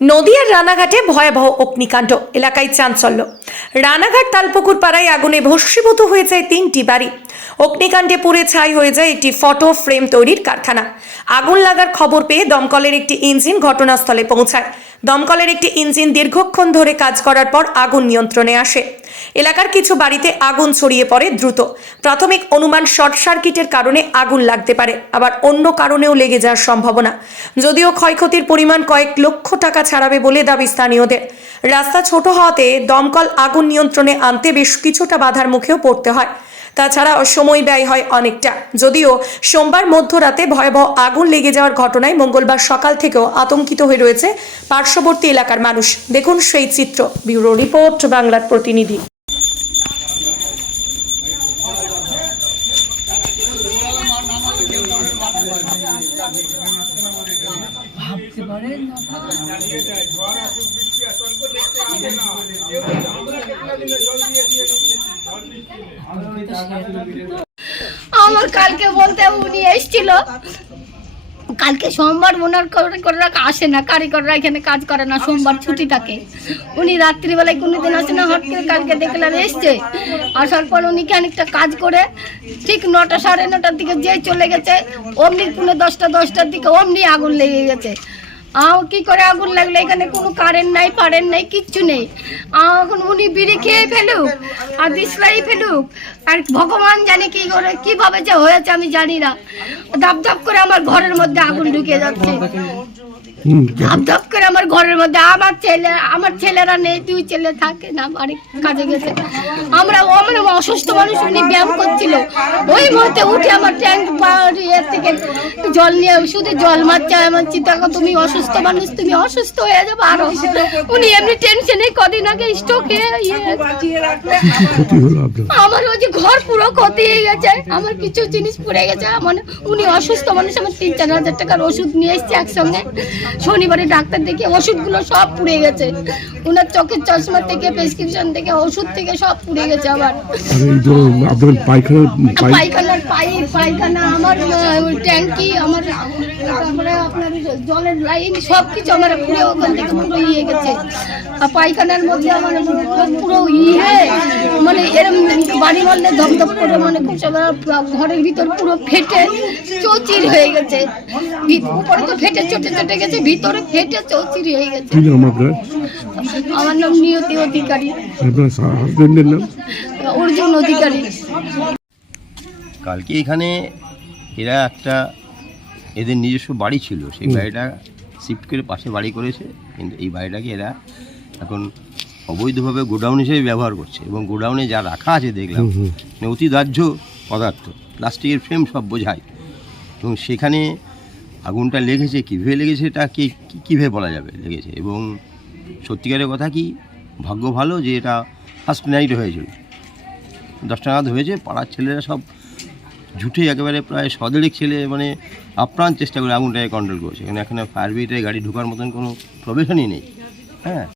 নদিয়ার রানাঘাটে ভয়াবহ অগ্নিকাণ্ড, এলাকায় চাঞ্চল্য। রানাঘাট তালপুকুর পাড়ায় আগুনে ভস্মীভূত হয়ে যায় 3টি বাড়ি। অগ্নিকাণ্ডে পুড়ে ছাই হয়ে যায় একটি ফটো ফ্রেম তৈরির কারখানা। আগুন লাগার খবর পেয়ে দমকলের একটি ইঞ্জিন ঘটনাস্থলে পৌঁছায়। দমকলের একটি ইঞ্জিন দীর্ঘক্ষণ ধরে কাজ করার পর আগুন নিয়ন্ত্রণে আসে। এলাকার কিছু বাড়িতে আগুন ছড়িয়ে পড়ে দ্রুত। প্রাথমিক অনুমান শর্ট সার্কিটের কারণে আগুন লাগতে পারে, আবার অন্য কারণেও লেগে যাওয়ার সম্ভাবনা। যদিও ক্ষয়ক্ষতির পরিমাণ কয়েক লক্ষ টাকা ছাড়াবে বলে দাবি স্থানীয়দের। রাস্তা ছোট হওয়াতে দমকল আগুন নিয়ন্ত্রণে আনতে বেশ কিছুটা বাধার মুখেও পড়তে হয়। তাছাড়া সময় ব্যয় হয় অনেকটা। যদিও সোমবার মধ্যরাতে ভয়াবহ আগুন লেগে যাওয়ার ঘটনায় মঙ্গলবার সকাল থেকেও আতঙ্কিত হয়ে রয়েছে পার্শ্ববর্তী এলাকার মানুষ। দেখুন সেই চিত্র। ব্যুরো রিপোর্ট, বাংলার প্রতিনিধি। ভাবতে পারেন আমার কালকে বলতে উনি এসেছিল, কালকে সোমবার ওনার কারিগররা আসে না, কারিগররা এখানে কাজ করে না, সোমবার ছুটি থাকে। উনি রাত্রিবেলায় কোনোদিন আসে না, হট করে কালকে দেখলাম এসছে। আসার পর উনি খানিকটা কাজ করে ঠিক 9টা সাড়ে 9টার দিকে যে চলে গেছে, অমনি 10টার দিকে অমনি আগুন লেগে গেছে। কি করে আগুন লাগলো? এখানে কোনো কারেন্ট নাই, ফারেন্ট নাই, কিচ্ছু নেই। এখন উনি বিড়ি খেয়ে ফেলুক আর দিসলাই ফেলুক, আর ভগবান জানে কি করে কিভাবে যে হয়েছে আমি জানি না। ধাপ ধাপ করে আমার ঘরের মধ্যে আগুন ঢুকে যাচ্ছে, ধাপ ধাপ করে আমার ঘরের মধ্যে। আমার ছেলেরা নেই, 2 ছেলে থাকে না, বাড়ি কাজে গেছে। আমরা অসুস্থ মানুষ, উনি ব্যায়াম করছিল, ওই মুহূর্তে উঠে আমার ট্যাঙ্ক থেকে জল নিয়ে শুধু জল মারছে। আমার চিন্তা, তুমি অসুস্থ মানুষ, তুমি অসুস্থ হয়ে যাবে আরো। উনি এমনি টেনশনে কদিন আগে স্ট্রোকে আমার ওই যে ঘর পুরো ক্ষতি হয়ে গেছে, আমার কিছু জিনিস পুড়ে গেছে। মানে উনি অসুস্থ মানুষ, আমার 3-4 হাজার টাকার ওষুধ নিয়ে এসেছি একসঙ্গে। শনিবারে ডাক্তার দেখে ওষুধগুলো সব পুড়ে গেছে, ওনার চোখের চশমা থেকে, প্রেসক্রিপশন থেকে, ওষুধ থেকে সব পুড়ে গেছে। আবার পায়খানা, আমার ট্যাঙ্কি, আমার আপনার জলের লাইন সবকিছু আমার পুরো ওখান থেকে পুরো ইয়ে গেছে। আর পায়খানার মধ্যে আমার পুরো মানে এরম বাড়ি মারলে ধপধপ করে, মানে খুব ঘরের ভিতর পুরো ফেটে চৌচির হয়ে গেছে। উপরে তো ফেটে চটে গেছে, ভিতরে ফেটে চৌচির হয়ে গেছে। আমার নাম নিয়তি অধিকারী। অর্জুন অধিকারী। কালকে এখানে এরা এদের নিজস্ব বাড়ি ছিল, সেই বাড়িটা শিফট করে পাশে বাড়ি করেছে, কিন্তু এই বাড়িটাকে এরা এখন অবৈধভাবে গোডাউন হিসেবে ব্যবহার করছে। এবং গোডাউনে যা রাখা আছে দেখলাম অতি দাহ্য পদার্থ, প্লাস্টিকের ফ্রেম সব বোঝায়। এবং সেখানে আগুনটা লেগেছে, কীভাবে লেগেছে এটা কীভাবে বলা যাবে লেগেছে। এবং সত্যিকারের কথা কি, ভাগ্য ভালো যে এটা ফার্স্ট নাইট হয়েছিল, 10টা নাগাদ হয়েছে। পাড়ার ছেলেরা সব ঝুঠে একেবারে প্রায় 100 ছেলে মানে আপ্রাণ চেষ্টা করে আগুনটাকে কন্ট্রোল করেছে। এখানে ফায়ার ব্রিগেডের গাড়ি ঢোকার মতন কোনো প্রবেশনই নেই। হ্যাঁ।